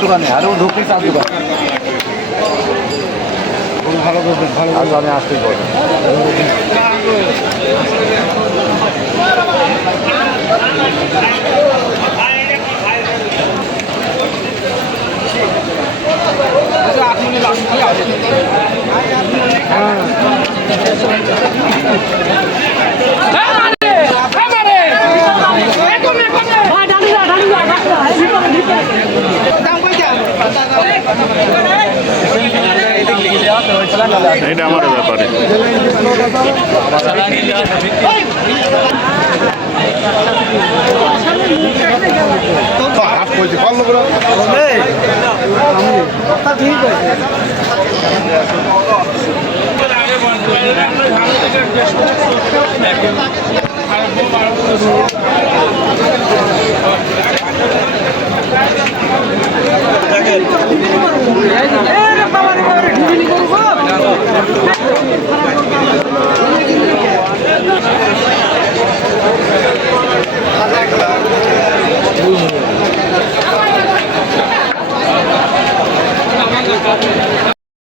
দোকানে আর ও ঢুকলে চার দোকান ভালো করবেন ভালো আমি আসতেই পারবো এটা আমারও ব্যাপারে ঠিক আছে